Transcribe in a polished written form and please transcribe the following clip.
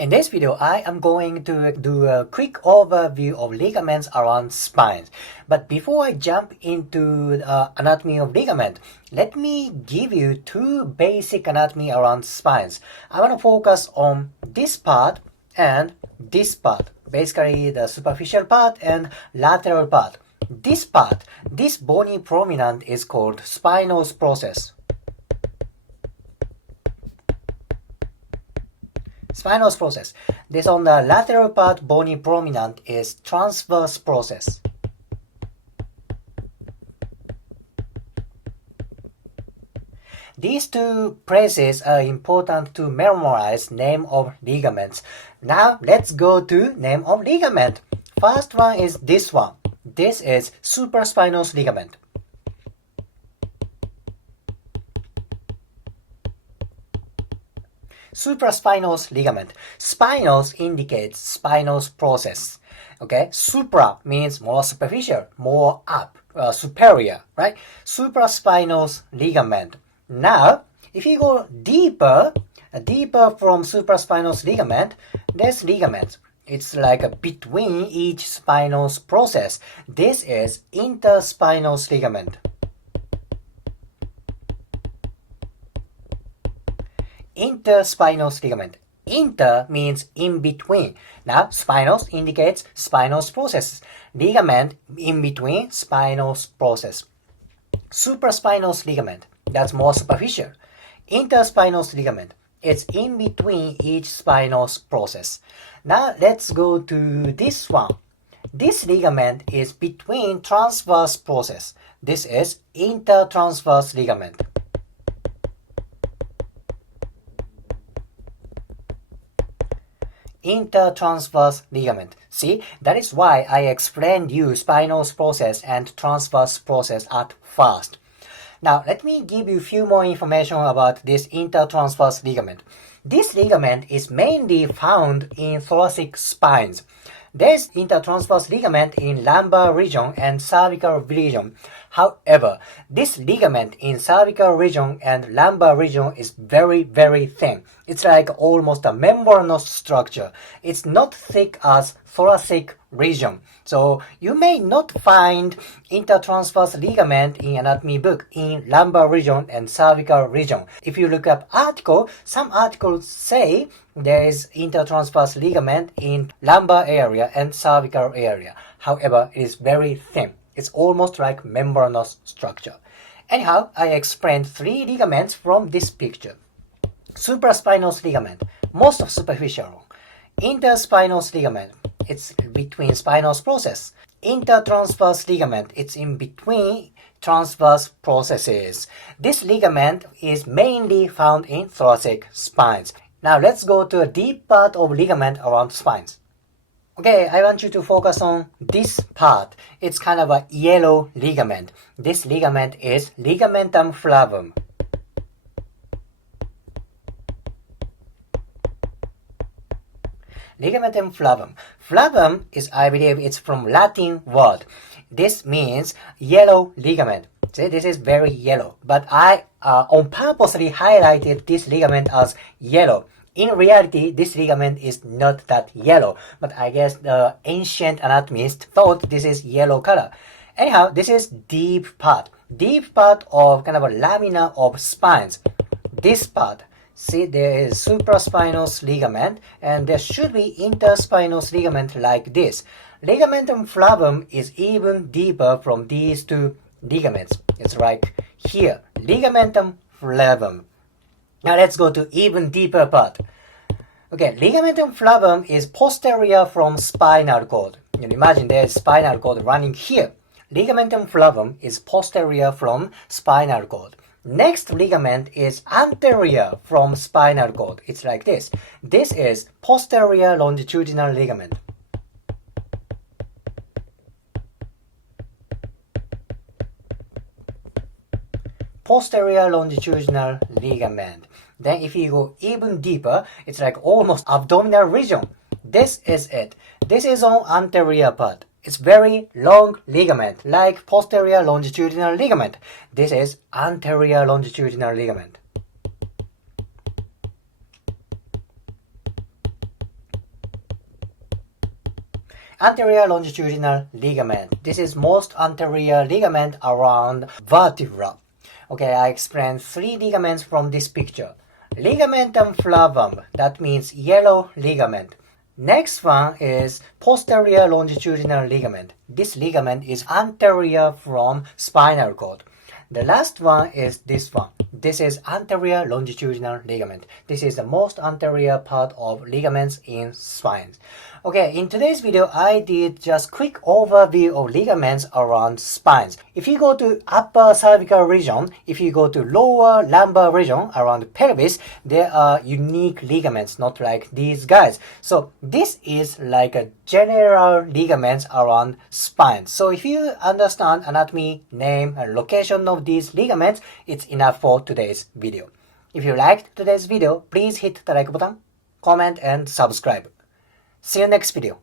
In this video, I am going to do a quick overview of ligaments around spines. But before I jump into anatomy of ligament, let me give you two basic anatomy around spines. I want to focus on this part and this part, basically the superficial part and lateral part. This part, this bony prominent is called spinous process. Spinous process. This on the lateral part, bony prominent is transverse process. These two places are important to memorize name of ligaments. Now let's go to name of ligament. First one is this one. This is supraspinous ligament. Supraspinous ligament. Spinous indicates spinous process. Okay, supra means more superficial, more up, superior, right? Supraspinous ligament. Now, if you go deeper from supraspinous ligament, there's ligament. It's like between each spinous process. This is interspinous ligament. Interspinous ligament. Inter means in between. Now, spinous indicates spinous process. Ligament in between spinous process. Supraspinous ligament, that's more superficial. Interspinous ligament, it's in between each spinous process. Now, let's go to this one. This ligament is between transverse process. This is intertransverse ligament. Intertransverse ligament. See, that is why I explained you spinous process and transverse process at first. Now, let me give you a few more information about this intertransverse ligament. This ligament is mainly found in thoracic spines. There's intertransverse ligament in lumbar region and cervical region. However, this ligament in cervical region and lumbar region is very, very thin. It's like almost a membranous structure. It's not thick as thoracic region. So you may not find intertransverse ligament in anatomy book in lumbar region and cervical region. If you look up article, some articles say there is intertransverse ligament in lumbar area and cervical area. However, it is very thin. It's almost like membranous structure. Anyhow, I explained three ligaments from this picture. Supraspinous ligament, most superficial one. Interspinous ligament, it's between spinous process. Intertransverse ligament, it's in between transverse processes. This ligament is mainly found in thoracic spines. Now let's go to a deep part of ligament around spines. Okay, I want you to focus on this part. It's kind of a yellow ligament. This ligament is ligamentum flavum. Ligamentum flavum. Flavum is, I believe, it's from Latin word. This means yellow ligament. See, this is very yellow. But I on purposely highlighted this ligament as yellow. In reality, this ligament is not that yellow, but I guess the ancient anatomists thought this is yellow color. Anyhow, this is deep part of kind of a lamina of spines. This part, see, there is supraspinous ligament, and there should be interspinous ligament like this. Ligamentum flavum is even deeper from these two ligaments. It's like here, ligamentum flavum. Now let's go to even deeper part. Okay, ligamentum flavum is posterior from spinal cord. You know, imagine there's spinal cord running here. Ligamentum flavum is posterior from spinal cord. Next ligament is anterior from spinal cord. It's like this. This is posterior longitudinal ligament. Posterior longitudinal ligament. Then if you go even deeper, it's like almost abdominal region. This is it. This is on anterior part. It's very long ligament, like posterior longitudinal ligament. This is anterior longitudinal ligament. Anterior longitudinal ligament. This is most anterior ligament around vertebra. Okay, I explained 3 ligaments from this picture. Ligamentum flavum, that means yellow ligament. Next one is posterior longitudinal ligament. This ligament is anterior from spinal cord. The last one is this one. This is anterior longitudinal ligament. This is the most anterior part of ligaments in spine. Okay, in today's video, I did just quick overview of ligaments around spines. If you go to upper cervical region, if you go to lower lumbar region around pelvis, there are unique ligaments, not like these guys. So this is like a general ligaments around spine. So if you understand anatomy, name, and location of these ligaments, it's enough for today's video. If you liked today's video, please hit the like button, comment, and subscribe. See you next video.